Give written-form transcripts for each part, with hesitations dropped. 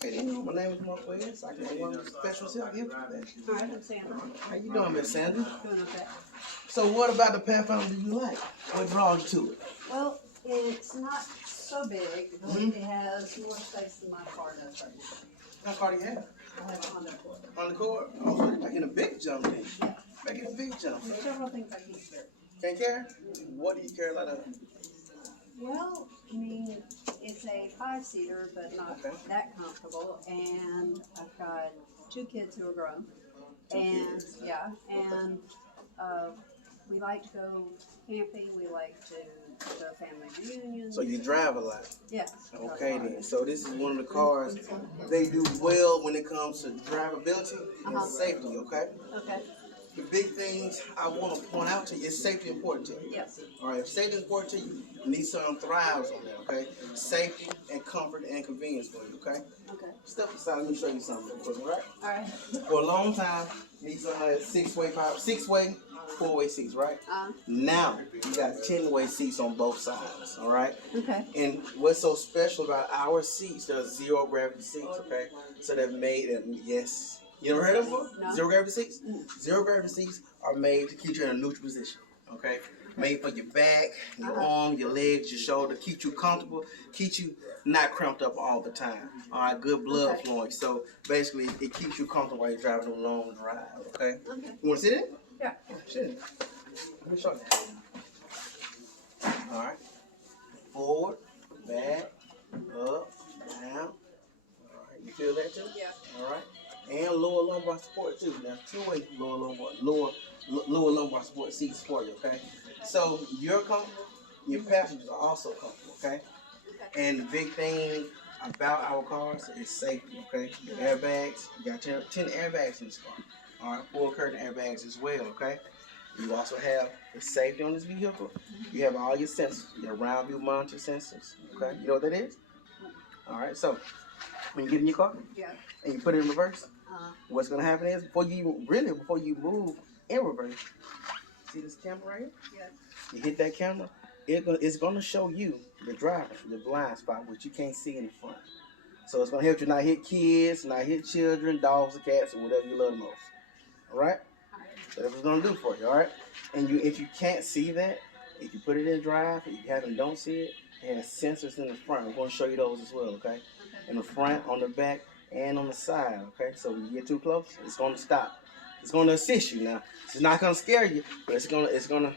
Okay, then my name is Marquez. I can one of the specials here. I'll give you that. All right, I'm Sandra. How you doing, Miss Sandra? Doing okay. So what about the Pathfinder do you like? What draws you to it? Well, it's not so big. Mhm. It has more space than my car does right now. What car do you have? I have a Honda Accord. On the court? Oh, so you're making a big jump then. Yeah. Making a big jump. There's several things I can't carry. Can't care? What do you care a lot of? Well, I mean, it's a 5-seater, but not Okay. that comfortable. And I've got 2 kids who are grown. Two And kids. yeah, and we like to go camping. We like to go to family reunions. So you drive a lot. Yes. Okay then. So this is one of the cars they do well when it comes to drivability and safety, okay? Okay. The big things I want to point out to you is safety important to you. Yes. All right, if safety is important to you, Nissan thrives on that, okay? Safety and comfort and convenience for you, okay? Okay. Step aside, let me show you something real quick, all right? All right. For a long time, Nissan had six-way, four-way seats, right? Now, you got 10-way seats on both sides, all right? Okay. And what's so special about our seats, they're zero gravity seats, okay? So they're made, yes. You ever heard of them before? No. Zero gravity seats? Zero gravity seats are made to keep you in a neutral position, okay? Made for your back, your arm, your legs, your shoulder, keep you comfortable, keep you not cramped up all the time. All right, good blood flowing. So basically, it keeps you comfortable while you're driving a long drive, okay? Okay. You want to see that? Yeah. Shit. Let me show you. All right. Forward, back, up, down. All right. You feel that too? Yeah. All right. And lower lumbar support too. Now, 2-way lower lumbar support seats for you. Okay. So you're comfortable. Your passengers are also comfortable. Okay. And the big thing about our cars is safety. Okay. The airbags. You got 10 airbags in this car. All right. Full curtain airbags as well. Okay. You also have the safety on this vehicle. You have all your sensors, your round view monitor sensors. Okay. You know what that is? All right. So when you get in your car and you put it in reverse, what's going to happen is before you move in reverse, see this camera right here? Yes. You hit that camera, it's going to show you, the driver, the blind spot, which you can't see in the front. So it's going to help you not hit kids, not hit children, dogs or cats, or whatever you love the most. All right? So that's what it's going to do for you, all right? And if you can't see that, if you put it in drive, if you don't see it, it has sensors in the front. I'm going to show you those as well, okay? In the front, on the back, and on the side, okay? So when you get too close, it's going to stop. It's going to assist you now. It's not going to scare you, but it's going to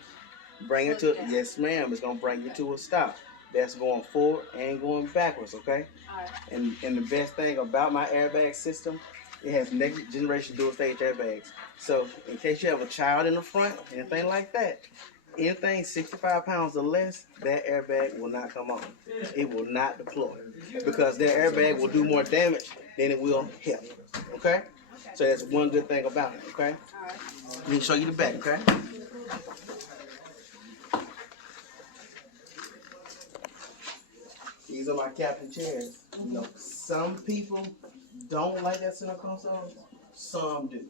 bring it to, yes ma'am, it's going to bring you to a stop. That's going forward and going backwards, okay? All right. And the best thing about my airbag system, it has next generation dual stage airbags. So in case you have a child in the front, anything like that, anything 65 pounds or less, that airbag will not come on. It will not deploy because that airbag will do more damage than it will help. Okay? So that's one good thing about it. Okay? All right. Let me show you the back. Okay? These are my captain chairs. You know, some people don't like that center console. Some do.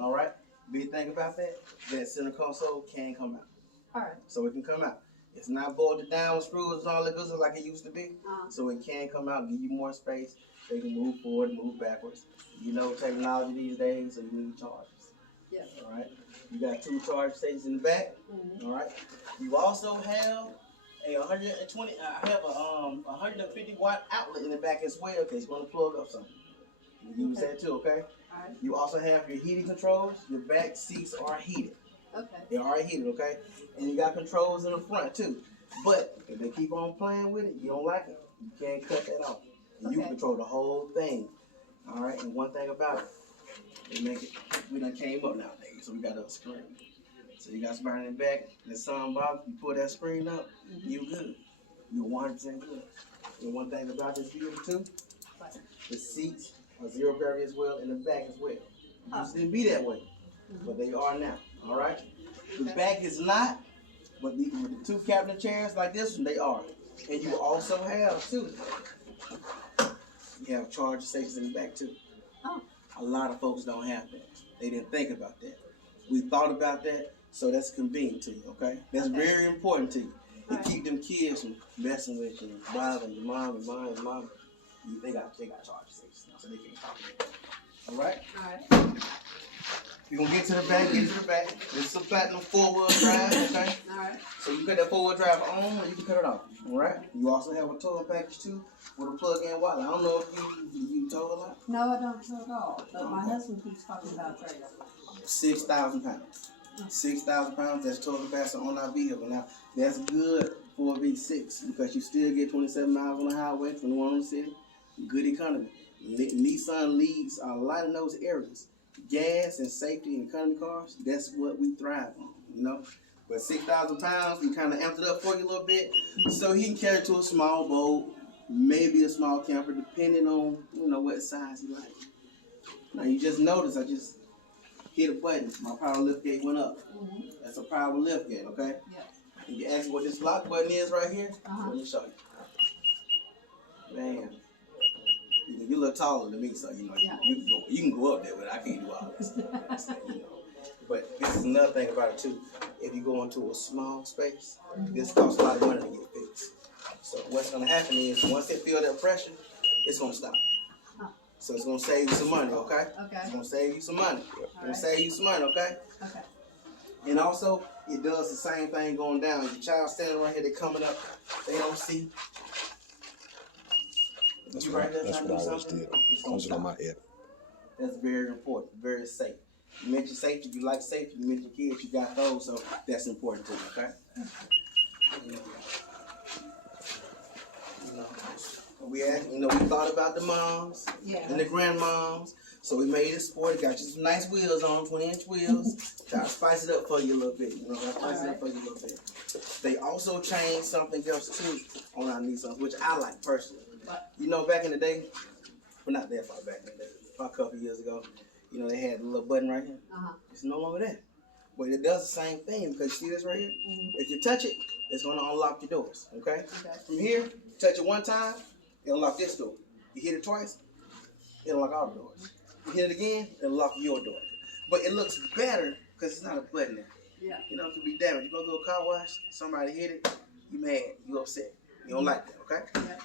All right? Big thing about that center console can come out. All right. So it can come out. It's not bolted down with screws and all that good stuff like it used to be. So it can come out, give you more space. They can move forward, move backwards. You know technology these days, so you need chargers. Yes. All right. You got 2 charge stations in the back. All right. You also have a 120. I have a 150 watt outlet in the back as well, because you're going to plug up something. You use that too, okay? All right. You also have your heating controls. Your back seats are heated. Okay. They are heated, okay? And you got controls in the front too. But if they keep on playing with it, you don't like it, you can't cut that off. And you control the whole thing. All right, and one thing about it, we done came up nowadays, so we got a screen. So you got somebody in the back, the sound box, you pull that screen up, you good. You're 100% good. And one thing about this vehicle too, the seats are zero gravity as well, in the back as well. It used to be that way, but they are now. All right? The back is not, but with the 2 cabinet chairs like this one, they are. And you also have, too, you have charge stations in the back, too. A lot of folks don't have that. They didn't think about that. We thought about that, so that's convenient to you, okay? That's very important to you. To keep them kids from messing with you, bothering your mom and mom and mom. they got charges now, so they can't talk to you. All right. All right. We're gonna get to the back. This is a platinum 4-wheel drive, okay? All right. So you cut that 4-wheel drive on, or you can cut it off. All right. You also have a tow package too with a plug-in wallet. I don't know if you tow a lot. No, I don't tow at all. But my husband keeps talking about a trailer. 6,000 pounds. 6,000 pounds. That's total capacity on our vehicle. Now that's good for a V6 because you still get 27 miles on the highway, 21 on the city. Good economy. Nissan leads a lot in those areas. Gas and safety in economy cars, that's what we thrive on, you know. But 6,000 pounds, we kind of amped it up for you a little bit. So he can carry it to a small boat, maybe a small camper, depending on, you know, what size he likes. Now you just notice I just hit a button. My power lift gate went up. That's a power lift gate, okay? Yeah. And you ask me what this lock button is right here? Let me show you. Man. You're a little taller than me, so you know you can go up there, but I can't do all this. You know. But this is another thing about it too. If you go into a small space, this costs a lot of money to get fixed. So what's gonna happen is once it feel that pressure, it's gonna stop. So it's gonna save you some money, okay? Okay. It's gonna save you some money. It's gonna right. save you some money, okay? Okay. And also, it does the same thing going down. Your child standing right here, they coming up, they don't see. That's what I always did. Close it on my head. That's very important, very safe. You mentioned safety, you like safety, you mentioned kids, you got those, so that's important too, okay? We thought about the moms and the grandmoms, so we made it sporty, got you some nice wheels on, 20-inch wheels. Try to spice it up for you a little bit, They also changed something else too on our Nissans, which I like personally. You know, back in the day, well, not that far back in the day, about a couple of years ago, you know, they had a little button right here. It's no longer there. But it does the same thing because you see this right here? If you touch it, it's going to unlock your doors, okay? From here, touch it one time, it'll unlock this door. You hit it twice, it'll unlock all the doors. You hit it again, it'll unlock your door. But it looks better because it's not a button there. Yeah. You know, it could be damaged. You go to a car wash, somebody hit it, you mad, you upset. You don't like that, okay? Yeah.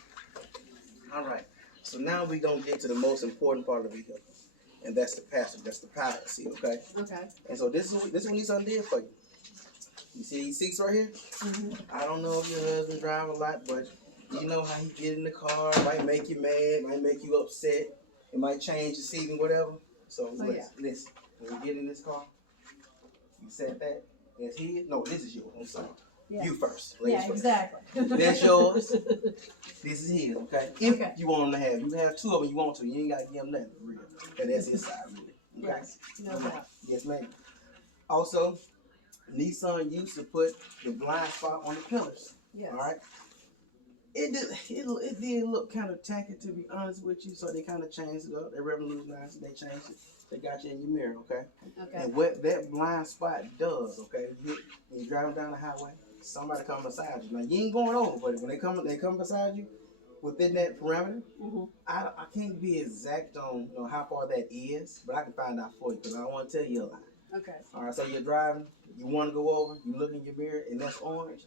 All right, so now we're going to get to the most important part of the vehicle, and that's the passenger, that's the pilot seat, okay? Okay. And so this is what Nissan did for you. You see these seats right here? I don't know if your husband drives a lot, but you know how he get in the car, it might make you mad, might make you upset, it might change the seating, whatever. So listen, when you get in this car, you set that, that's his, no, this is yours, I'm sorry. Yeah. You first. Yeah, exactly. That's yours. This is his, okay? If you want him to have, you can have two of them you want to. You ain't got to give him nothing for real. And that's his side, really. Okay? Yes, no doubt. Yes, ma'am. Also, Nissan used to put the blind spot on the pillars. Yes. All right? It did look kind of tacky, to be honest with you, so they kind of changed it up. They revolutionized it. They changed it. They got you in your mirror, okay? Okay. And what that blind spot does, okay, when you're driving down the highway, somebody come beside you. Now you ain't going over, but when they come beside you within that parameter. I can't be exact on how far that is, but I can find out for you because I don't want to tell you a lie. Okay. All right, so you're driving, you want to go over, you look in your mirror, and that's orange.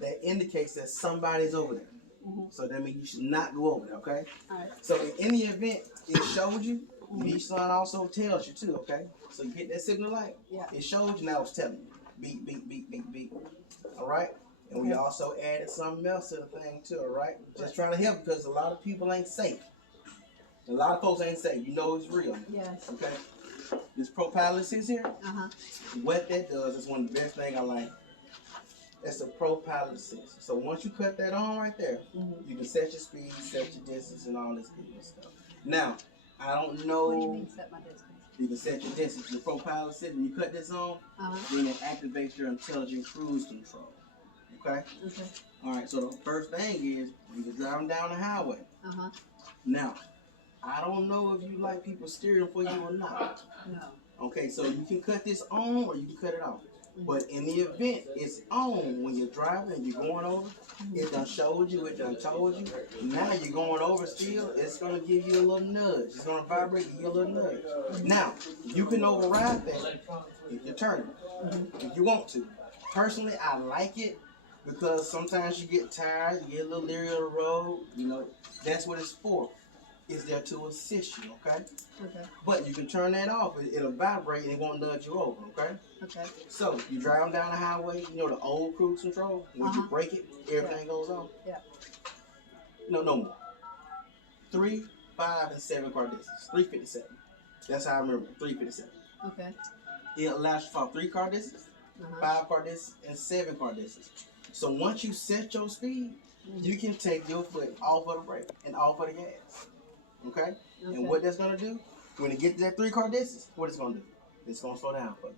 That indicates that somebody's over there. So that means you should not go over there. Okay. All right. So in any event, it shows you. Nissan also tells you too. Okay. So you hit that signal light. Yeah. It shows you now. It's telling you. Beep, beep, beep, beep, beep. All right. And we also added something else to the thing too. All right. Just trying to help because a lot of people ain't safe. A lot of folks ain't safe. You know it's real. Yes. Okay. This ProPilot is here. What that does is one of the best things I like. That's a ProPilot assist. So once you cut that on right there, you can set your speed, set your distance, and all this good stuff. Now, I don't know. What do you mean set my distance? You can set your distance. Your ProPilot assist, when you cut this on, then it activates your intelligent cruise control. Okay? Okay. All right, so the first thing is you're driving down the highway. Now, I don't know if you like people steering for you or not. No. Okay, so you can cut this on or you can cut it off. But in the event it's on when you're driving and you're going over, it done showed you, it done told you. Now you're going over still, it's going to give you a little nudge. It's going to vibrate, give you a little nudge. Now, you can override that if you're turning, if you want to. Personally, I like it because sometimes you get tired, you get a little leery of the road. You know, that's what it's for. is there to assist you, okay? Okay. But you can turn that off. It'll vibrate and it won't nudge you over, okay? Okay. So you drive down the highway, you know the old cruise control. When you break it, everything goes off. Yeah. No more. 3, 5, and 7 car distance. 357. That's how I remember. 357. Okay. It allows you for 3 car distance, 5 car distance, and 7 car distance. So once you set your speed, you can take your foot off of the brake and off of the gas. Okay? And what that's gonna do, when it gets to that 3 car distance, what it's gonna do? It's gonna slow down for you.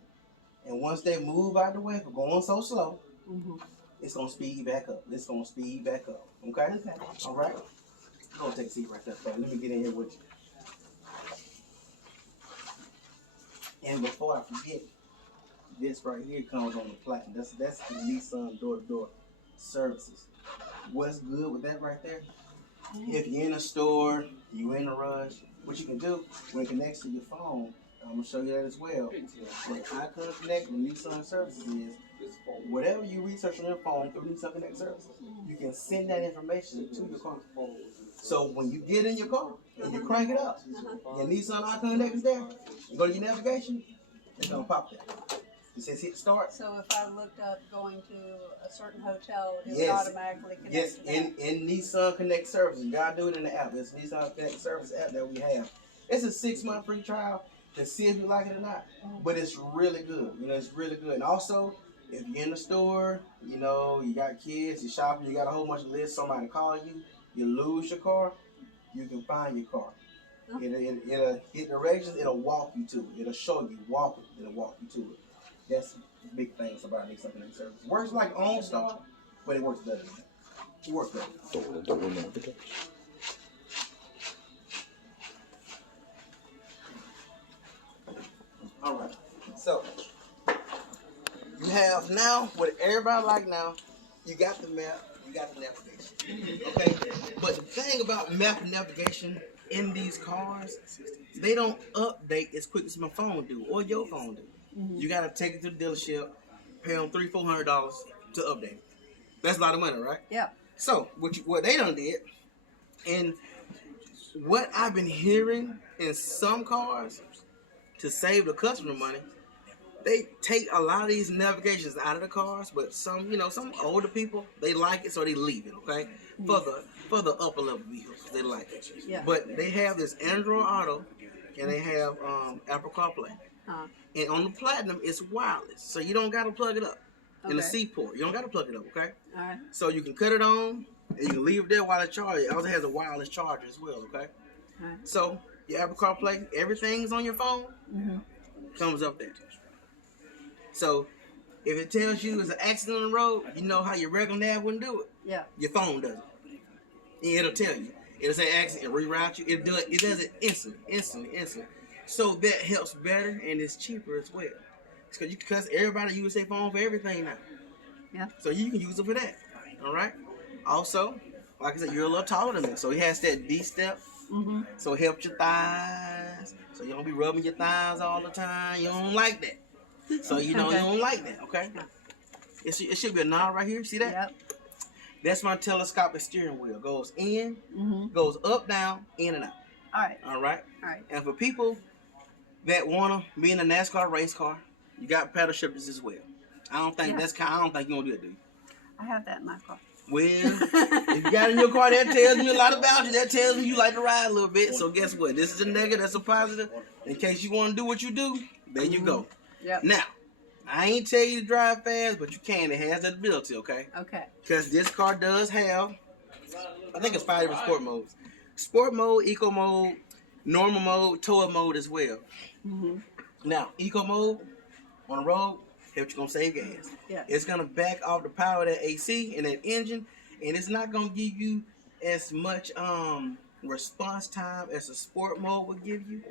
And once they move out the way for going so slow, it's gonna speed back up. It's gonna speed back up. Okay? Okay. All right. Go take a seat right there, fella. Let me get in here with you. And before I forget, this right here comes on the platinum. That's the Nissan door-to-door services. What's good with that right there? If you're in a store, you're in a rush, what you can do when it connects to your phone, I'm gonna show you that as well. When Icon Connect with Nissan Services is, whatever you research on your phone through Nissan Connect Services, you can send that information to your car. So when you get in your car and you crank it up, your Nissan Icon Connect is there, you go to your navigation, it's gonna pop there. It says hit start. So if I looked up going to a certain hotel, it would automatically connect Yes, to that. in Nissan Connect Services. You gotta do it in the app. It's Nissan Connect Service app that we have. It's a 6-month free trial to see if you like it or not. But it's really good. You know, it's really good. And also, if you're in the store, you know, you got kids, you're shopping, you got a whole bunch of lists, somebody call you, you lose your car, you can find your car. It'll get directions, it'll walk you to it. It'll show you, walk it, it'll walk you to it. That's the big things about Nissan Connect Service. Works like OnStar, but it works better. It works better. All right. So you have now what everybody like now. You got the map. You got the navigation. Okay. But the thing about map and navigation in these cars, they don't update as quick as my phone do or your phone do. You gotta take it to the dealership, pay them $300-400 to update it. That's a lot of money, right? Yeah. So what they done did, and what I've been hearing in some cars to save the customer money, they take a lot of these navigations out of the cars, but some older people, they like it, so they leave it, okay? For the upper level vehicles, they like it. Yeah. But they have this Android Auto, and they have Apple CarPlay. And on the Platinum, it's wireless, so you don't gotta plug it up in the C port. You don't gotta plug it up, okay? All right. So you can cut it on, and you can leave it there while it charges. It also has a wireless charger as well, okay? All right. So your Apple CarPlay, everything's on your phone, comes up there. So if it tells you there's an accident on the road, you know how your regular nav wouldn't do it. Yeah. Your phone does it. And it'll tell you. It'll say accident, reroute you. It does it instantly. So that helps better and it's cheaper as well. Because everybody uses their phone for everything now. Yeah. So you can use it for that. All right. Also, like I said, you're a little taller than me, so it has that D step. So it helps your thighs. So you don't be rubbing your thighs all the time. You don't like that. So you know you don't like that. Okay. It should be a knob right here. See that? Yep. That's my telescopic steering wheel. Goes in, goes up, down, in and out. All right. All right. All right. And for people that wanna be in a NASCAR race car, you got paddle shifters as well. I don't think you gonna do it, do you? I have that in my car. Well, if you got it in your car, that tells me a lot about you. That tells me you like to ride a little bit. So guess what? This is a negative. That's a positive. In case you want to do what you do, there you go. Yep. Now, I ain't tell you to drive fast, but you can. It has that ability, okay? Okay. Because this car does have, I think it's 5 different sport modes. Sport mode, eco mode, normal mode, tour mode as well. Now, eco mode on the road, helps you gonna save gas. Yeah. It's gonna back off the power of that AC and that engine, and it's not gonna give you as much response time as a sport mode would give you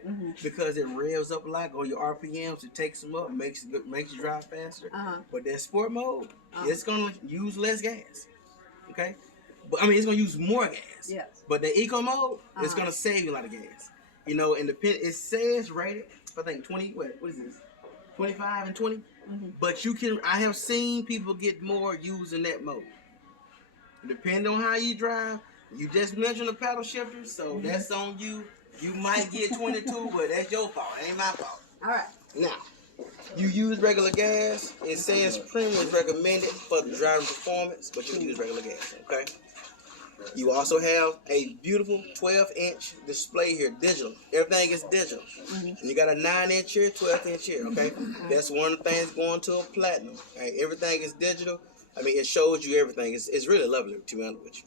because it revs up a lot on your RPMs. It takes them up, makes you drive faster. But that sport mode, it's gonna use less gas. Okay, but I mean it's gonna use more gas. Yes. But the eco mode, it's gonna save you a lot of gas. You know, and it says rated, I think 20. What is this? 25 and 20. But I have seen people get more using that mode. Depending on how you drive, You just mentioned the paddle shifter, so that's on you. You might get 22, but that's your fault. It ain't my fault. All right. Now, you use regular gas. It says premium is recommended for the driving performance, but you can use regular gas, okay? You also have a beautiful 12-inch display here, digital. Everything is digital. And you got a 9-inch here, 12-inch here, okay? That's one of the things going to a platinum. Right? Everything is digital. I mean, it shows you everything. It's really lovely, to be honest with you.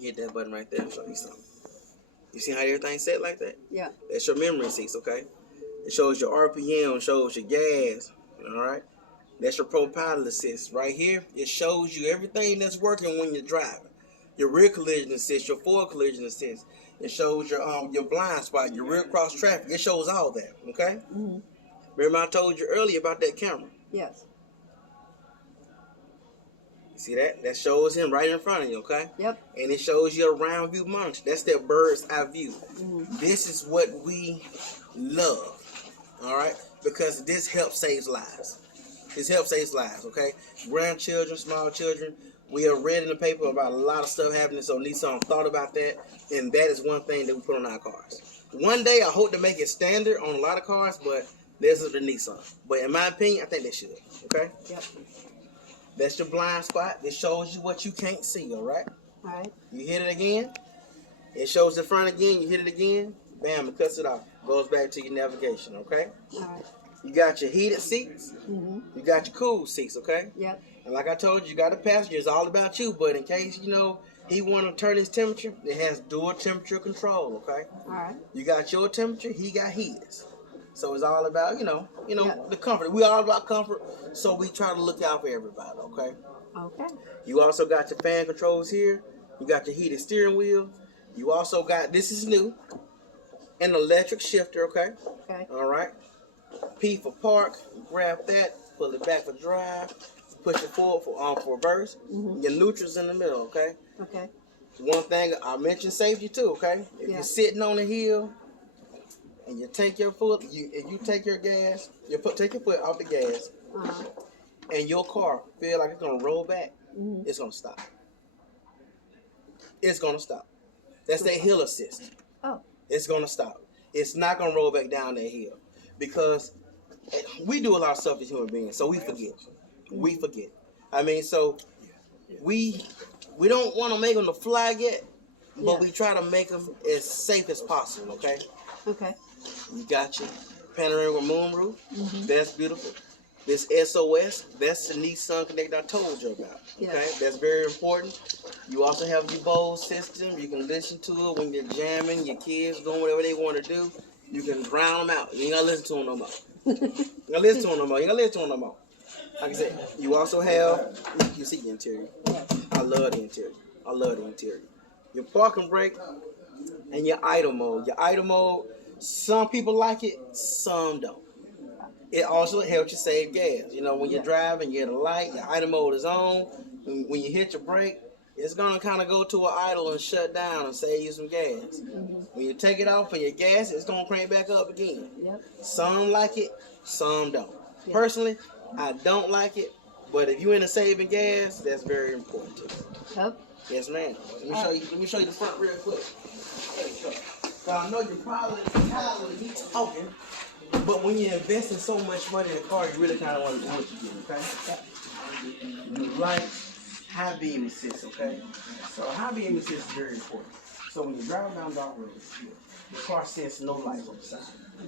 Hit that button right there and show you something. You see how everything's set like that? Yeah. That's your memory seats, okay? It shows your RPM, shows your gas, all right? That's your Pro Pilot Assist. Right here, it shows you everything that's working when you're driving. Your rear collision assist, your forward collision assist. It shows your blind spot, your rear cross traffic. It shows all that, okay? Remember I told you earlier about that camera? Yes. See that? That shows him right in front of you, okay? Yep. And it shows you a round view monitor. That's that bird's eye view. This is what we love, all right? Because this helps save lives. This helps save lives, okay? Grandchildren, small children. We have read in the paper about a lot of stuff happening, so Nissan thought about that, and that is one thing that we put on our cars. One day, I hope to make it standard on a lot of cars, but this is the Nissan. But in my opinion, I think they should, okay? Yep. That's your blind spot. It shows you what you can't see, all right? All right. You hit it again. It shows the front again. You hit it again. Bam, it cuts it off. Goes back to your navigation, okay? All right. You got your heated seats. You got your cool seats, okay? Yep. And like I told you, you got a passenger. It's all about you. But in case, he want to turn his temperature, it has dual temperature control, okay? All right. You got your temperature. He got his. So it's all about, Yeah. the comfort. We all about comfort, so we try to look out for everybody, okay? Okay. You also got your fan controls here. You got your heated steering wheel. You also got, this is new, an electric shifter, okay? Okay. All right. P for park. You grab that, pull it back for drive, push it forward for reverse. Your neutral's in the middle, okay? Okay. One thing, I mentioned safety too, okay? If you're sitting on a hill and you take your foot, you take your gas, take your foot off the gas, and your car feel like it's gonna roll back, it's gonna stop. It's gonna stop. That's that hill assist. Oh. It's gonna stop. It's not gonna roll back down that hill because we do a lot of stuff as human beings, so we forget. We forget. I mean, so we don't want to make them to fly yet, but we try to make them as safe as possible. Okay. Okay. You got your panoramic moonroof. That's beautiful. This SOS, that's the Nissan Connect I told you about. Okay, that's very important. You also have your Bose system. You can listen to it when you're jamming, your kids doing whatever they want to do. You can drown them out. You ain't gotta listen to them no more. You ain't gotta listen to them no more. You ain't gotta listen to them no more. Like I said, you also have, you see the interior. I love the interior. I love the interior. Your parking brake and your idle mode. Your idle mode, some people like it, some don't. It also helps you save gas. When you're driving, you hit a light, your idle mode is on. When you hit your brake, it's going to kind of go to an idle and shut down and save you some gas. When you take it off for your gas, it's going to crank back up again. Some like it, some don't. Personally, I don't like it, but if you're into saving gas, that's very important to you. Yes, ma'am. Let me show you the front real quick. So I know you're probably tired of me talking, but when you're investing so much money in a car, you really kind of want to do what you do, okay? You like high beam assist, okay? So high beam assist is very important. So when you're driving down dark roads, the car sends no lights on the side.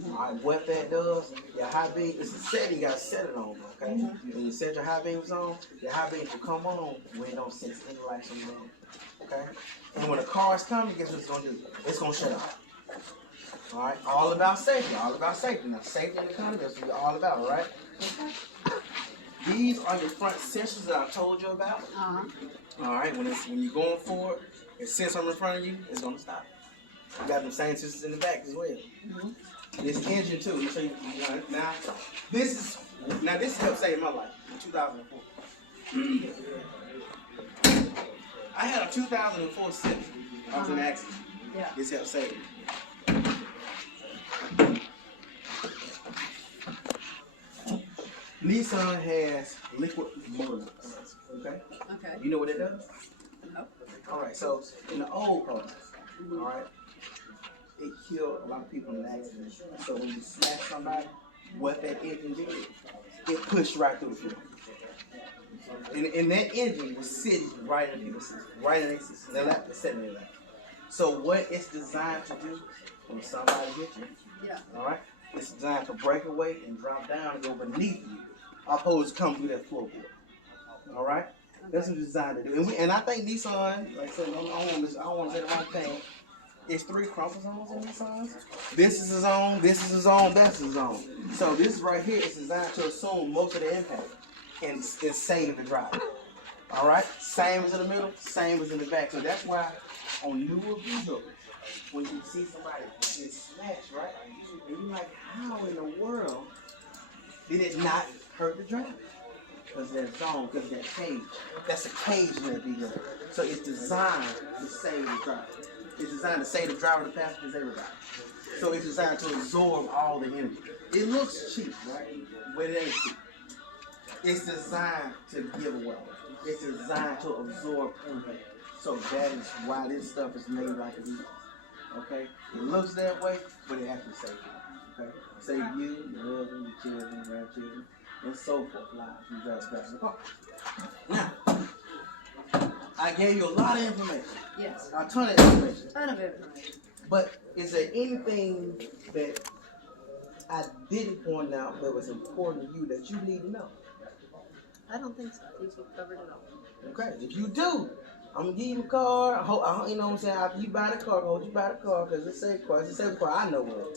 All right, what that does, your high beam, it's a setting, you got to set it on, okay? When you set your high beams on, your high beams will come on when it don't sense any lights on the road, okay? And when the car is coming, guess what it's going to do? It's going to shut off. All right, all about safety, all about safety. Now, safety in the car, that's what we're all about, all right? These are your front sensors that I told you about. All right, when you're going forward, it sends something in front of you, it's going to stop. You got them same sensors in the back as well. This engine too. Let me show you. Now, this helped save my life in 2004. I had a 2004 Civic. I was in an accident. This helped save me. Nissan has liquid motor. Okay. Okay. You know what it does? No. All right, so in the old cars, all right, it killed a lot of people in accidents. So when you smash somebody, what that engine did, it pushed right through the floor. And that engine was sitting right in people's seats, right in their seats. Their lap is sitting in their lap. So what it's designed to do when somebody hits you, Yeah. all right, it's designed to break away and drop down and go beneath you, opposed to come through that floorboard. All right, that's what it's designed to do. And I think Nissan, like I said, I don't want to say the wrong thing. It's 3 chromosomes in Nissans. This is his own, this is his own, that's his own. So this right here is designed to assume most of the impact and save the driver. All right, same as in the middle, same as in the back. So that's why on newer vehicles, when you see somebody get smashed, right, and you're like, how in the world did it not hurt the driver? Because that zone, because that cage. That's a cage in that vehicle. So it's designed to save the driver. It's designed to save the driver, the passengers, everybody. So it's designed to absorb all the energy. It looks cheap, right? But it ain't cheap. It's designed to give away. It's designed to absorb impact. So that is why this stuff is made like it is. Okay? It looks that way, but it actually saves you. Okay? Save you, your husband, your children, grandchildren, and so forth. Lives. You guys pass the car. Now, I gave you a lot of information. Yes. A ton of information. Ton of information. But is there anything that I didn't point out that was important to you that you need to know? I don't think so. I think we've covered it all. Okay, if you do, I'm gonna give you a car. You know what I'm saying? After you buy the car, hold you buy the car because it's a safe car. It's a safe car I know of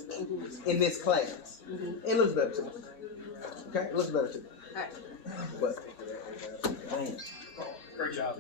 in this class. It looks better to me. Okay, it looks better to me. All right. But, man. Great job.